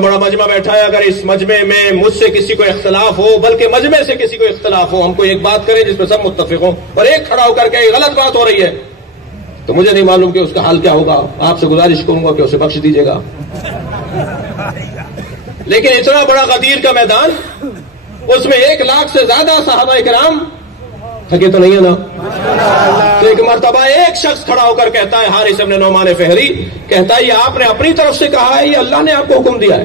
بڑا مجمع بیٹھا ہے، اگر اس مجمع میں مجھ سے کسی کو اختلاف ہو، بلکہ مجمع سے کسی کو اختلاف ہو، ہم کو ایک بات کریں جس پہ سب متفق ہوں، اور ایک کھڑا ہو کر کے غلط بات ہو رہی ہے، تو مجھے نہیں معلوم کہ اس کا حال کیا ہوگا. آپ سے گزارش کروں گا کہ اسے بخش دیجیے گا. لیکن اتنا بڑا غدیر کا میدان، اس میں 1 لاکھ سے زیادہ صحابہ کرام تھکے تو نہیں ہے نا؟ تو ایک مرتبہ ایک شخص کھڑا ہو کر کہتا ہے، حارث ابن نعمان فہری کہتا ہے، یہ آپ نے اپنی طرف سے کہا ہے، یہ اللہ نے آپ کو حکم دیا ہے؟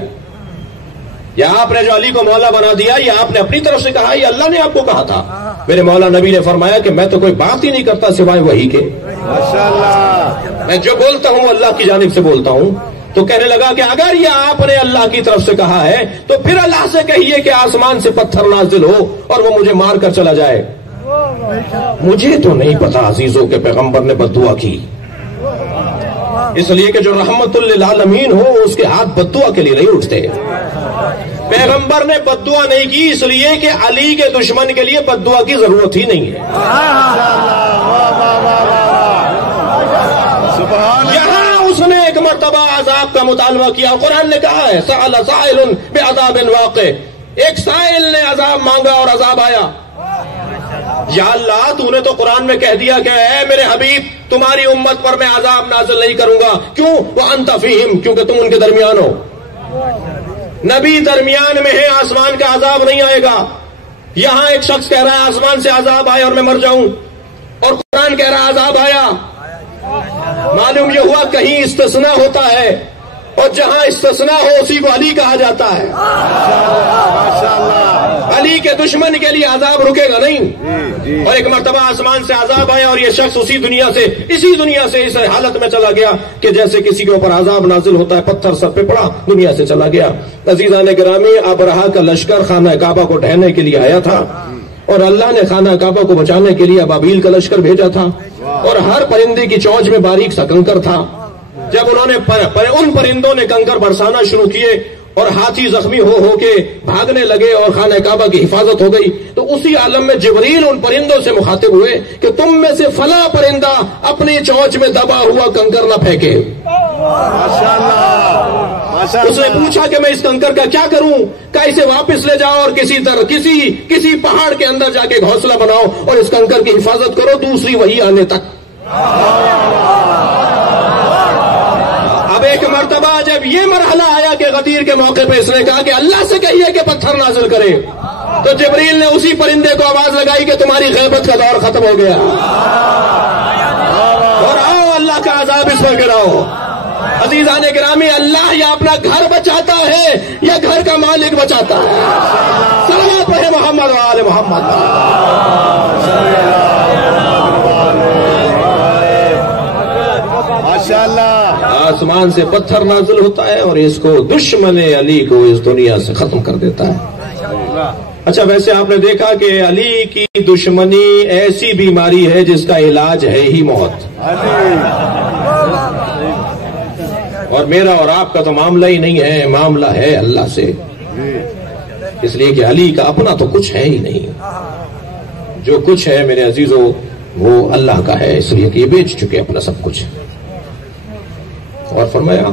یا آپ نے جو علی کو مولا بنا دیا، یہ آپ نے اپنی طرف سے کہا ہے، یہ اللہ نے آپ کو کہا تھا؟ میرے مولا نبی نے فرمایا کہ میں تو کوئی بات ہی نہیں کرتا سوائے وحی کے، میں جو بولتا ہوں اللہ کی جانب سے بولتا ہوں. تو کہنے لگا کہ اگر یہ آپ نے اللہ کی طرف سے کہا ہے تو پھر اللہ سے کہیے کہ آسمان سے پتھر نازل ہو اور وہ مجھے مار کر چلا جائے. مجھے تو نہیں پتا عزیزوں کے پیغمبر نے بد دعا کی، اس لیے کہ جو رحمت للعالمین ہو اس کے ہاتھ بد دعا کے لیے نہیں اٹھتے. پیغمبر نے بد دعا نہیں کی اس لیے کہ علی کے دشمن کے لیے بد دعا کی ضرورت ہی نہیں ہے. یہاں اس نے ایک مرتبہ عذاب کا مطالبہ کیا. قرآن نے کہا ہے، سأل سائل بعذاب واقع، ایک سائل نے عذاب مانگا اور عذاب آیا. یا اللہ، تو نے تو قرآن میں کہہ دیا کہ اے میرے حبیب تمہاری امت پر میں عذاب نازل نہیں کروں گا. کیوں؟ وانت فیہم، کیونکہ تم ان کے درمیان ہو. نبی درمیان میں ہے، آسمان کا عذاب نہیں آئے گا. یہاں ایک شخص کہہ رہا ہے آسمان سے عذاب آئے اور میں مر جاؤں، اور قرآن کہہ رہا ہے عذاب آیا. معلوم یہ ہوا کہیں استثناء ہوتا ہے، اور جہاں استثناء ہو اسی کو علی کہا جاتا ہے. علی کے دشمن کے لیے عذاب رکے گا نہیں. اور ایک مرتبہ آسمان سے عذاب آیا اور یہ شخص اسی دنیا سے اس حالت میں چلا گیا کہ جیسے کسی کے اوپر عذاب نازل ہوتا ہے، پتھر سر پہ پڑا، دنیا سے چلا گیا. عزیزان گرامی، ابرہہ کا لشکر خانہ کعبہ کو ڈھہنے کے لیے آیا تھا، اور اللہ نے خانہ کعبہ کو بچانے کے لیے ابابیل کا لشکر بھیجا تھا، اور ہر پرندے کی چونچ میں باریک سا کنکر تھا. جب انہوں نے ان پرندوں نے کنکر برسانا شروع کیے اور ہاتھی زخمی ہو کے بھاگنے لگے اور خانہ کعبہ کی حفاظت ہو گئی، تو اسی عالم میں جبریل ان پرندوں سے مخاطب ہوئے کہ تم میں سے فلاں پرندہ اپنی چونچ میں دبا ہوا کنکر نہ پھینکے. اس نے پوچھا کہ میں اس کنکر کا کیا کروں؟ کہ اسے واپس لے جاؤ اور کسی پہاڑ کے اندر جا کے گھونسلہ بناؤ اور اس کنکر کی حفاظت کرو دوسری وحی آنے تک. اب ایک مرتبہ جب یہ مرحلہ آیا کہ غدیر کے موقع پہ اس نے کہا کہ اللہ سے کہیے کہ پتھر نازل کرے، تو جبریل نے اسی پرندے کو آواز لگائی کہ تمہاری غیبت کا دور ختم ہو گیا اور آؤ اللہ کا عذاب اس پر گراؤ. عزیزان گرامی، اللہ یا اپنا گھر بچاتا ہے یا گھر کا مالک بچاتا ہے. صلوات پڑھے محمد و آل محمد. آسمان سے پتھر نازل ہوتا ہے اور اس کو دشمن علی کو اس دنیا سے ختم کر دیتا ہے. اچھا، ویسے آپ نے دیکھا کہ علی کی دشمنی ایسی بیماری ہے جس کا علاج ہے ہی موت. اور میرا اور آپ کا تو معاملہ ہی نہیں ہے، معاملہ ہے اللہ سے. اس لیے کہ علی کا اپنا تو کچھ ہے ہی نہیں. جو کچھ ہے میرے عزیزوں وہ اللہ کا ہے، اس لیے کہ یہ بیچ چکے اپنا سب کچھ. اور فرمایا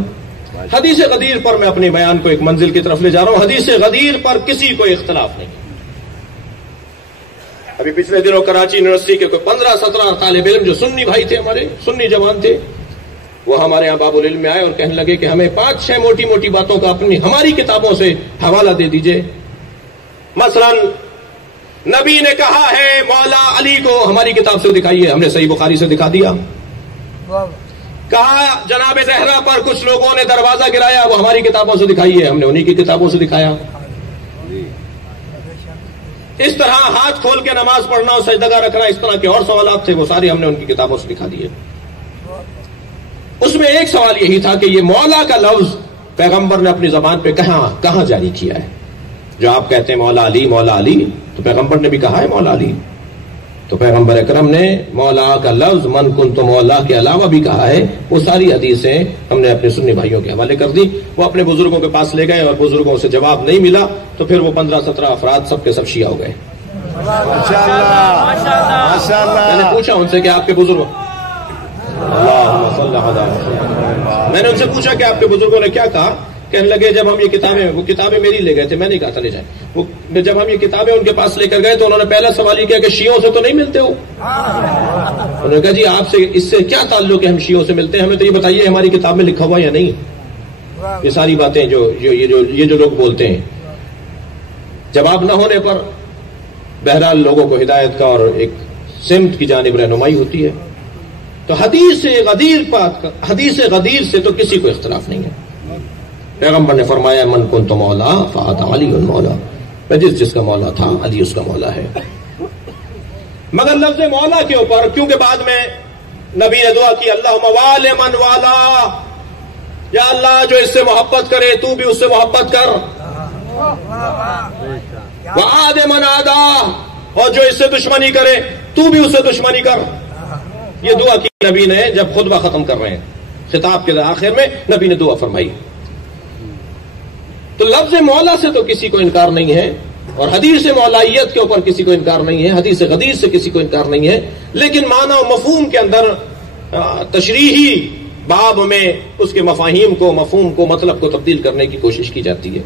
حدیث غدیر پر میں اپنے بیان کو ایک منزل کی طرف لے جا رہا ہوں. حدیث غدیر پر کسی کو اختلاف نہیں. ابھی پچھلے دنوں کراچی یونیورسٹی کے کوئی 15-17 طالب علم جو سنی بھائی تھے، ہمارے سنی جوان تھے، وہ ہمارے یہاں باب العلم میں آئے اور کہنے لگے کہ ہمیں 5-6 موٹی باتوں کا ہماری کتابوں سے حوالہ دے دیجئے. مثلا نبی نے کہا ہے مولا علی کو، ہماری کتاب سے دکھائیے. ہم نے صحیح بخاری سے دکھا دیا. کہا جناب زہرا پر کچھ لوگوں نے دروازہ گرایا، وہ ہماری کتابوں سے دکھائیے. ہم نے انہی کی کتابوں سے دکھایا. اس طرح ہاتھ کھول کے نماز پڑھنا اور سجدہ رکھنا، اس طرح کے اور سوالات تھے، وہ سارے ہم نے ان کی کتابوں سے دکھا دیے. اس میں ایک سوال یہی تھا کہ یہ مولا کا لفظ پیغمبر نے اپنی زبان پہ کہاں جاری کیا ہے؟ جو آپ کہتے ہیں مولا علی، تو پیغمبر نے بھی کہا ہے مولا علی. تو پیغمبر اکرم نے مولا کا لفظ من کنت مولا کے علاوہ بھی کہا ہے. وہ ساری حدیثیں ہم نے اپنے سنی بھائیوں کے حوالے کر دی. وہ اپنے بزرگوں کے پاس لے گئے اور بزرگوں سے جواب نہیں ملا، تو پھر وہ 15-17 افراد سب کے سب شیعہ ہو گئے. میں نے پوچھا ان سے کہ آپ کے بزرگوں میں نے ان سے پوچھا کہ آپ کے بزرگوں نے کیا کہا؟ کہنے لگے جب ہم یہ کتابیں، وہ کتابیں میری لے گئے تھے، میں نہیں کہا تھا لے جائیں، وہ جب ہم یہ کتابیں ان کے پاس لے کر گئے تو انہوں نے پہلا سوال یہ کیا کہ شیعوں سے تو نہیں ملتے ہو؟ انہوں نے کہا جی آپ سے اس سے کیا تعلق ہے، ہم شیعوں سے ملتے ہیں، ہمیں تو یہ بتائیے ہماری کتاب میں لکھا ہوا یا نہیں؟ یہ ساری باتیں جو لوگ بولتے ہیں، جواب نہ ہونے پر بہرحال لوگوں کو ہدایت کا اور ایک سمت کی جانب رہنمائی ہوتی ہے۔ تو حدیث غدیر سے تو کسی کو اختلاف نہیں ہے۔ پیغمبر نے فرمایا من کنت مولا فہذا علی مولا، میں جس کا مولا تھا علی اس کا مولا ہے۔ مگر لفظ مولا کے اوپر کیونکہ بعد میں نبی نے دعا کی اللہم وال من والا، یا اللہ جو اس سے محبت کرے تو بھی اس سے محبت کر، وعاد من عادا، اور جو اس سے دشمنی کرے تو بھی اس سے دشمنی کر۔ یہ دعا کی نبی نے جب خطبہ ختم کر رہے ہیں، خطاب کے آخر میں نبی نے دعا فرمائی۔ تو لفظ مولا سے تو کسی کو انکار نہیں ہے، اور حدیث مولائیت کے اوپر کسی کو انکار نہیں ہے، حدیث غدیر سے کسی کو انکار نہیں ہے، لیکن معنی و مفہوم کے اندر تشریحی باب میں اس کے مفاہیم کو، مفہوم کو، مطلب کو تبدیل کرنے کی کوشش کی جاتی ہے۔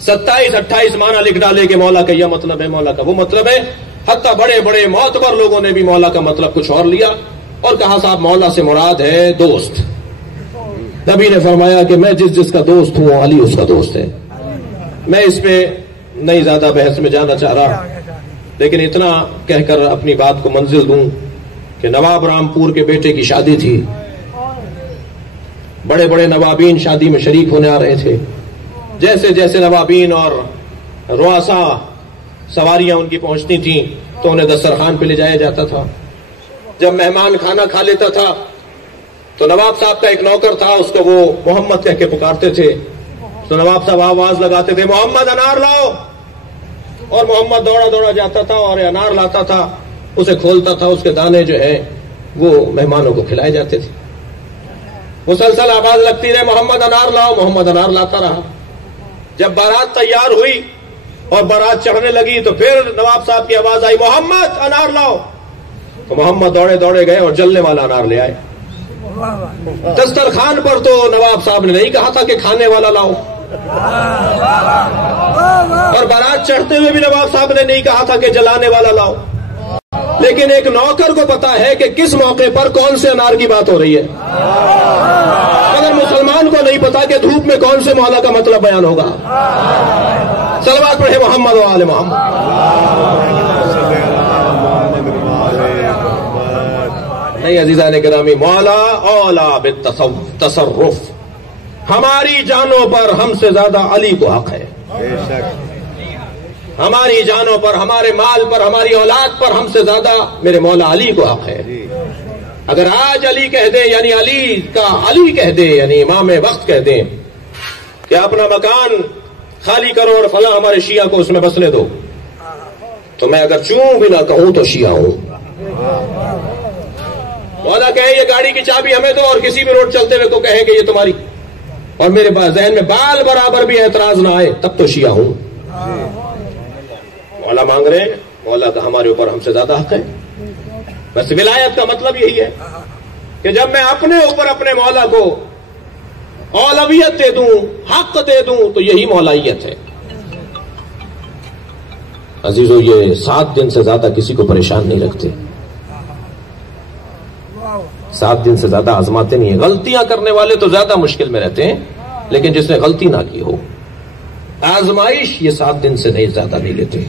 27-28 معنی لکھ ڈالے کہ مولا کا یہ مطلب ہے، مولا کا وہ مطلب ہے، حتیٰ بڑے بڑے معتبر لوگوں نے بھی مولا کا مطلب کچھ اور لیا اور کہا صاحب مولا سے مراد ہے دوست۔ نبی نے فرمایا کہ میں جس کا دوست ہوں علی اس کا دوست ہے۔ میں اس پہ نہیں زیادہ بحث میں جانا چاہ رہا، لیکن اتنا کہہ کر اپنی بات کو منزل دوں کہ نواب رامپور کے بیٹے کی شادی تھی، بڑے بڑے نوابین شادی میں شریک ہونے آ رہے تھے۔ جیسے جیسے نوابین اور رؤسا سواریاں ان کی پہنچتی تھیں تو انہیں دسترخوان پہ لے جایا جاتا تھا۔ جب مہمان کھانا کھا لیتا تھا تو نواب صاحب کا ایک نوکر تھا، اس کو وہ محمد کہہ کے پکارتے تھے، تو نواب صاحب آواز لگاتے تھے محمد انار لاؤ، اور محمد دوڑا دوڑا جاتا تھا اور انار لاتا تھا، اسے کھولتا تھا، اس کے دانے جو ہیں وہ مہمانوں کو کھلائے جاتے تھے۔ مسلسل آواز لگتی رہے محمد انار لاؤ، محمد انار لاتا رہا۔ جب بارات تیار ہوئی اور بارات چڑھنے لگی تو پھر نواب صاحب کی آواز آئی محمد انار لاؤ، تو محمد دوڑے دوڑے گئے اور جلنے والا انار لے آئے۔ دسترخوان پر تو نواب صاحب نے نہیں کہا تھا کہ کھانے والا لاؤ، اور بارات چڑھتے ہوئے بھی نواب صاحب نے نہیں کہا تھا کہ جلانے والا لاؤ، لیکن ایک نوکر کو پتا ہے کہ کس موقع پر کون سے انار کی بات ہو رہی ہے، مگر مسلمان کو نہیں پتا کہ دھوپ میں کون سے مولا کا مطلب بیان ہوگا۔ صلوات پڑھے محمد و آل محمد۔ نہیں عزیزان گرامی، مولا اولا بالتصرف، ہماری جانوں پر ہم سے زیادہ علی کو حق ہے، ہماری جانوں پر، ہمارے مال پر، ہماری اولاد پر ہم سے زیادہ میرے مولا علی کو حق ہے۔ اگر آج علی کہہ دیں، یعنی علی کہہ دیں، یعنی امام وقت کہہ دیں کہ اپنا مکان خالی کرو اور فلاں ہمارے شیعہ کو اس میں بسنے دو، تو میں اگر چوں بھی نہ کہوں تو شیعہ ہوں۔ مولا کہے یہ گاڑی کی چابی ہمیں دو، اور کسی بھی روڈ چلتے ہوئے کو کہے کہ یہ تمہاری، اور میرے پاس ذہن میں بال برابر بھی اعتراض نہ آئے، تب تو شیعہ ہوں۔ مولا مانگ رہے ہیں، مولا کا ہمارے اوپر ہم سے زیادہ حق ہے۔ بس ولایت کا مطلب یہی ہے کہ جب میں اپنے اوپر اپنے مولا کو اولویت دے دوں، حق دے دوں، تو یہی مولائیت ہے۔ عزیزو، یہ 7 دن سے زیادہ کسی کو پریشان نہیں رکھتے، 7 دن سے زیادہ آزماتے نہیں ہیں۔ غلطیاں کرنے والے تو زیادہ مشکل میں رہتے ہیں، لیکن جس نے غلطی نہ کی ہو، آزمائش یہ 7 دن سے نہیں زیادہ نہیں لیتے۔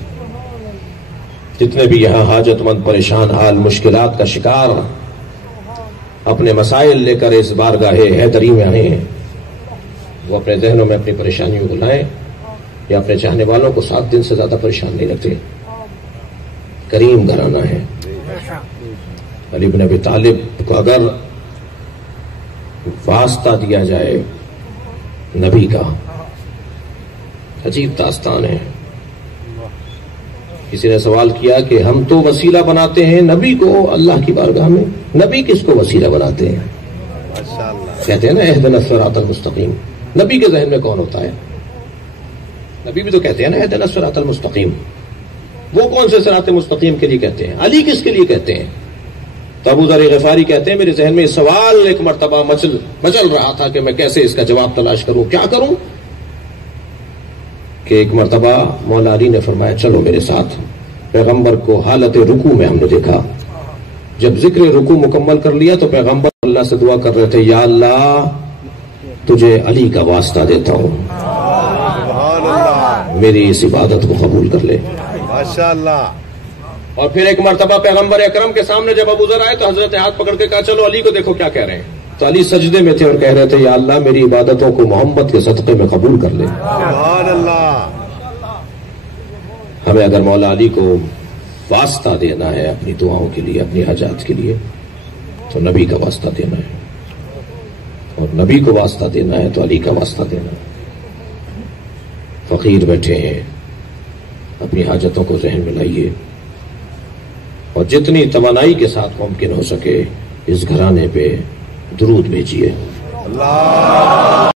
جتنے بھی یہاں حاجت مند، پریشان حال، مشکلات کا شکار، اپنے مسائل لے کر اس بارگاہ حیدری میں آئے ہیں، وہ اپنے ذہنوں میں اپنی پریشانیوں کو لائیں، یا اپنے چاہنے والوں کو 7 دن سے زیادہ پریشان نہیں رکھتے۔ کریم گھرانہ ہے۔ علی بن ابی طالب کو اگر واسطہ دیا جائے نبی کا، عجیب داستان ہے۔ کسی نے سوال کیا کہ ہم تو وسیلہ بناتے ہیں نبی کو اللہ کی بارگاہ میں، نبی کس کو وسیلہ بناتے ہیں؟ کہتے ہیں نا اہدنا الصراط المستقیم، نبی کے ذہن میں کون ہوتا ہے؟ نبی بھی تو کہتے ہیں نا اہدنا الصراط المستقیم، وہ کون سے صراط مستقیم کے لیے کہتے ہیں؟ علی کس کے لیے کہتے ہیں؟ تو ابو ذر غفاری کہتے ہیں میرے ذہن میں سوال ایک مرتبہ مچل رہا تھا کہ میں کیسے اس کا جواب تلاش کروں، کیا کروں، کہ ایک مرتبہ مولا علی نے فرمایا چلو میرے ساتھ۔ پیغمبر کو حالت رکوع میں ہم نے دیکھا، جب ذکر رکوع مکمل کر لیا تو پیغمبر اللہ سے دعا کر رہے تھے، یا اللہ تجھے علی کا واسطہ دیتا ہوں، میری اس عبادت کو قبول کر لے۔ ماشاءاللہ۔ اور پھر ایک مرتبہ پیغمبر اکرم کے سامنے جب ابو ذر آئے تو حضرت ہاتھ پکڑ کے کہا چلو علی کو دیکھو کیا کہہ رہے ہیں، تو علی سجدے میں تھے اور کہہ رہے تھے یا اللہ میری عبادتوں کو محمد کے صدقے میں قبول کر لے۔ سبحان اللہ۔ ہمیں اگر مولا علی کو واسطہ دینا ہے اپنی دعاؤں کے لیے، اپنی حاجات کے لیے، تو نبی کا واسطہ دینا ہے، اور نبی کو واسطہ دینا ہے تو علی کا واسطہ دینا ہے۔ فقیر بیٹھے ہیں، اپنی حاجتوں کو ذہن میں لائیے، اور جتنی توانائی کے ساتھ ممکن ہو سکے اس گھرانے پہ درود بھیجیے۔